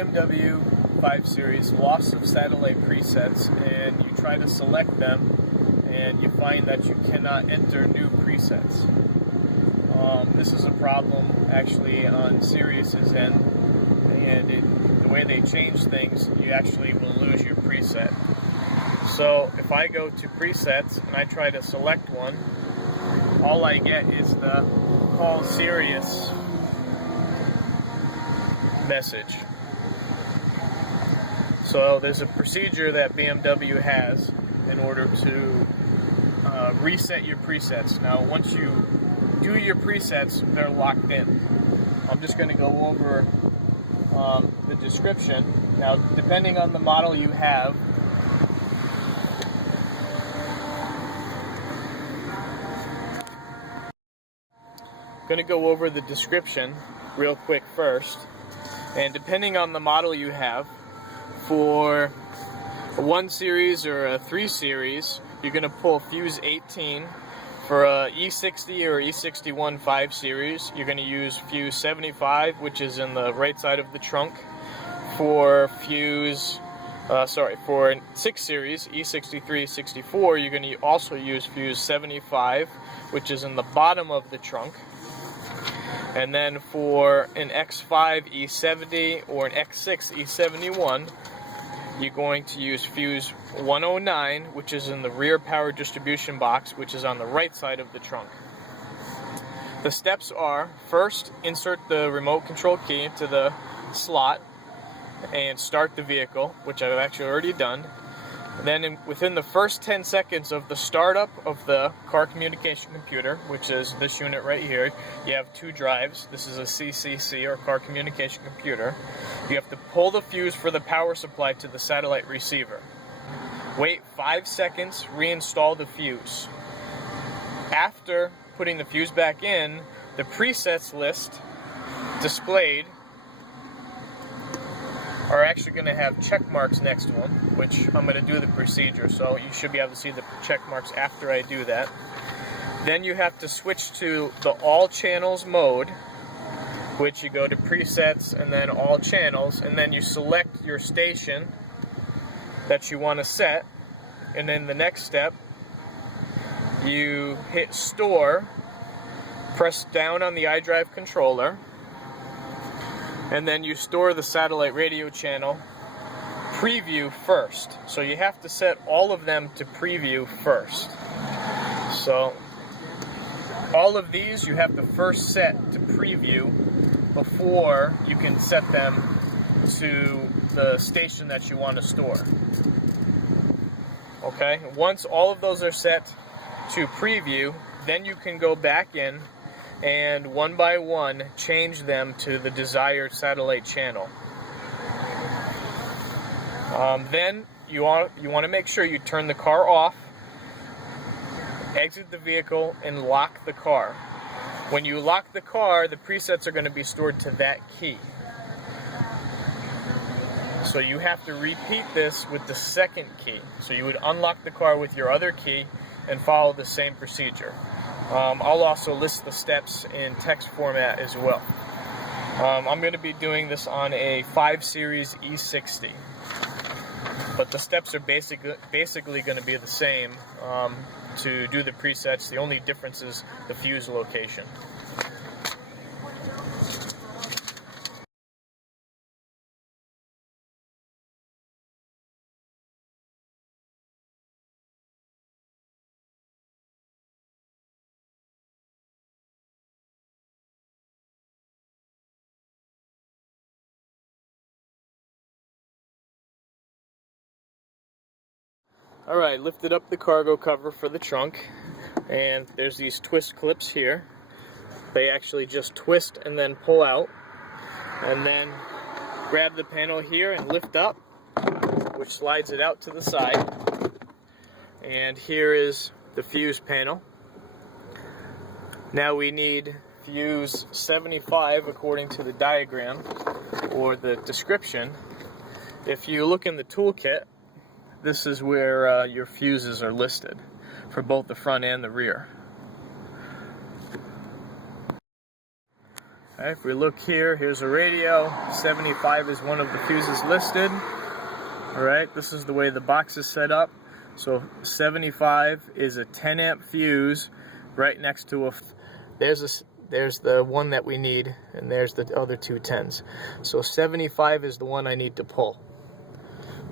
BMW 5 Series loss of satellite presets, and you try to select them and you find that you cannot enter new presets. This is a problem actually on Sirius's end, and the way they change things, you actually will lose your preset. So if I go to presets and I try to select one, all I get is the call Sirius message. So there's a procedure that BMW has in order to reset your presets. Now once you do your presets, they're locked in. I'm just going to go over the description. Now depending on the model you have, I'm going to go over the description real quick first. And depending on the model you have, for a 1 series or a 3 series, you're going to pull fuse 18. For a E60 or E61 5 series, you're going to use fuse 75, which is in the right side of the trunk. For for 6 series, E63, 64, you're going to also use fuse 75, which is in the bottom of the trunk. And then for an X5 E70 or an X6 E71, you're going to use fuse 109, which is in the rear power distribution box, which is on the right side of the trunk. The steps are, first, insert the remote control key into the slot and start the vehicle, which I've actually already done. Then within the first 10 seconds of the startup of the car communication computer, which is this unit right here, you have 2 drives. This is a CCC, or car communication computer. You have to pull the fuse for the power supply to the satellite receiver. Wait 5 seconds, reinstall the fuse. After putting the fuse back in, the presets list displayed are actually going to have check marks next to them, which I'm going to do the procedure, so you should be able to see the check marks after I do that. Then you have to switch to the all channels mode, which you go to presets and then all channels, and then you select your station that you want to set, and then the next step, you hit store, press down on the iDrive controller, and then you store the satellite radio channel preview first. So you have to set all of them to preview first. So all of these you have to first set to preview before you can set them to the station that you want to store. Okay, once all of those are set to preview, then you can go back in and one by one change them to the desired satellite channel. Then you want to make sure you turn the car off, exit the vehicle, and lock the car. When you lock the car, the presets are going to be stored to that key. So you have to repeat this with the second key. So you would unlock the car with your other key and follow the same procedure. I'll also list the steps in text format as well. I'm going to be doing this on a 5 Series E60, but the steps are basically going to be the same to do the presets. The only difference is the fuse location. Alright, lifted up the cargo cover for the trunk, and there's these twist clips here. They actually just twist and then pull out, and then grab the panel here and lift up, which slides it out to the side. And here is the fuse panel. Now we need fuse 75 according to the diagram or the description. If you look in the toolkit, this is where your fuses are listed for both the front and the rear. Okay, if we look here, here's a radio. 75 is one of the fuses listed. Alright, this is the way the box is set up. So 75 is a 10 amp fuse right next to a... There's the one that we need, and there's the other two 10s. So 75 is the one I need to pull,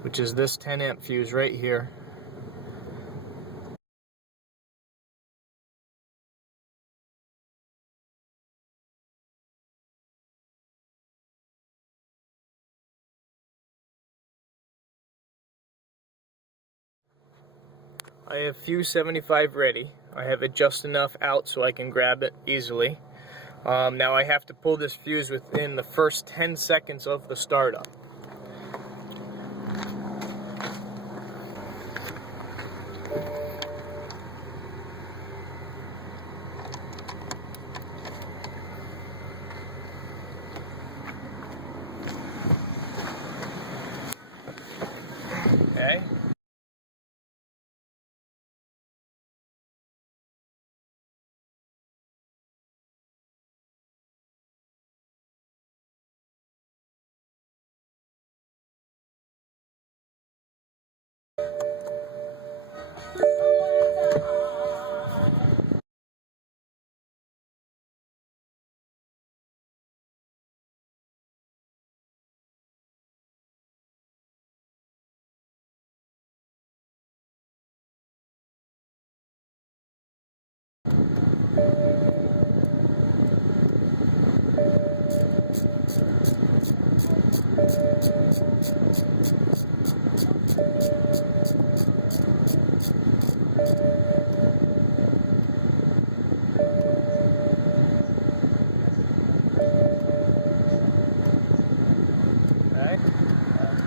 which is this 10 amp fuse right here. I have fuse 75 ready. I have it just enough out so I can grab it easily. Now I have to pull this fuse within the first 10 seconds of the startup. Okay.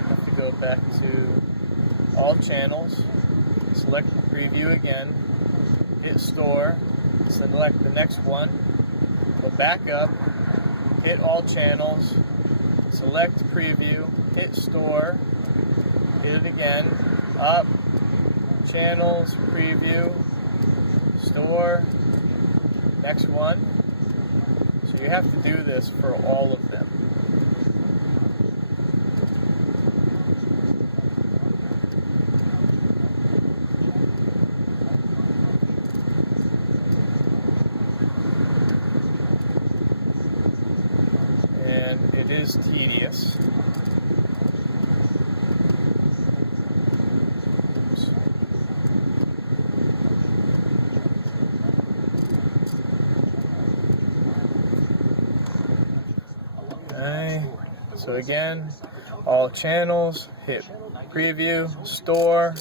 Have to go back to all channels, select the preview again, hit store, select the next one, go back up, hit all channels, select preview, hit store, hit it again, up, channels, preview, store, next one. So you have to do this for all of them. And it is tedious. Okay, so again, all channels, hit preview, store,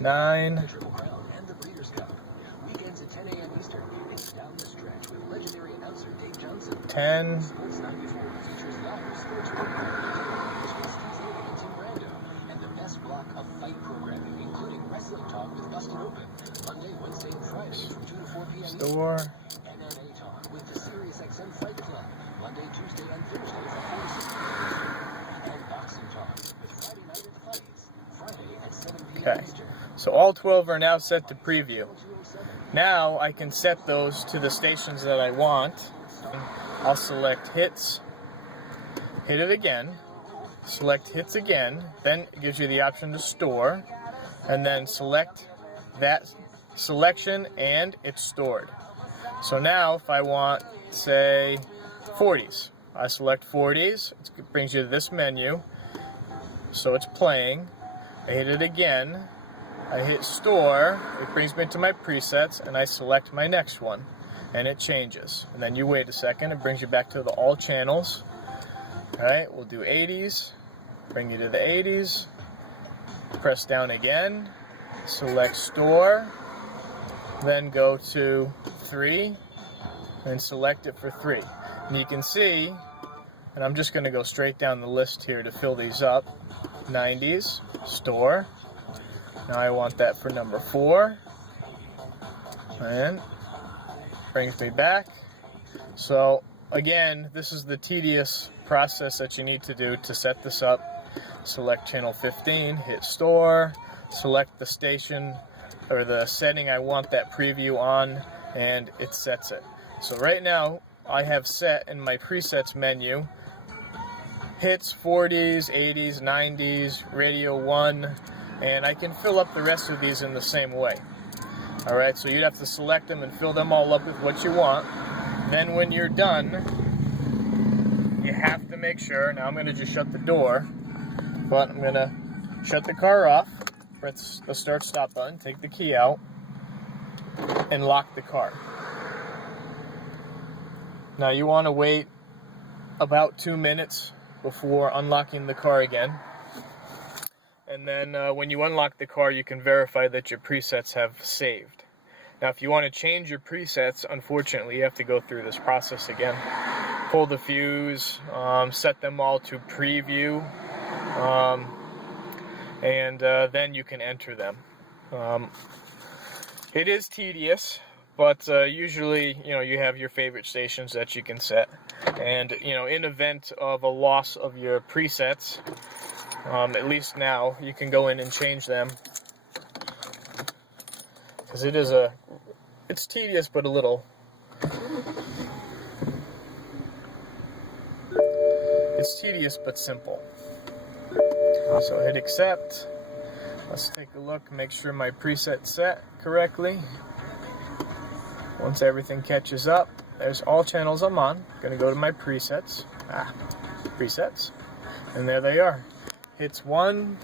9, 10, 4, okay, so all 12 are now set to preview. Now I can set those to the stations that I want. I'll select hits, hit it again, select hits again, then it gives you the option to store, and then select that selection and it's stored. So now if I want, say, 40s, I select 40s, it brings you to this menu, so it's playing. I hit it again, I hit store, it brings me to my presets, and I select my next one, and it changes. And then you wait a second, it brings you back to the all channels. Alright, we'll do 80s, bring you to the 80s, press down again, select store, then go to 3, and select it for 3. And you can see, and I'm just going to go straight down the list here to fill these up, 90s, store, now I want that for number 4, and brings me back. So again, this is the tedious process that you need to do to set this up. Select channel 15, hit store, select the station or the setting I want that preview on, and it sets it. So right now I have set in my presets menu hits, 40s, 80s, 90s, radio 1, and I can fill up the rest of these in the same way. Alright, so you'd have to select them and fill them all up with what you want. Then when you're done, you have to make sure, now I'm going to just shut the door, but I'm going to shut the car off, press the start stop button, take the key out, and lock the car. Now you want to wait about 2 minutes before unlocking the car again. And then when you unlock the car, you can verify that your presets have saved. Now if you want to change your presets, unfortunately you have to go through this process again. Pull the fuse, set them all to preview, and then you can enter them. It is tedious, but usually, you have your favorite stations that you can set. And, in event of a loss of your presets, at least now, you can go in and change them. Because it's tedious, but a little. It's tedious, but simple. So hit accept. Let's take a look, make sure my preset's set correctly. Once everything catches up, there's all channels I'm on. Gonna go to my presets. Presets. And there they are. Hits 1,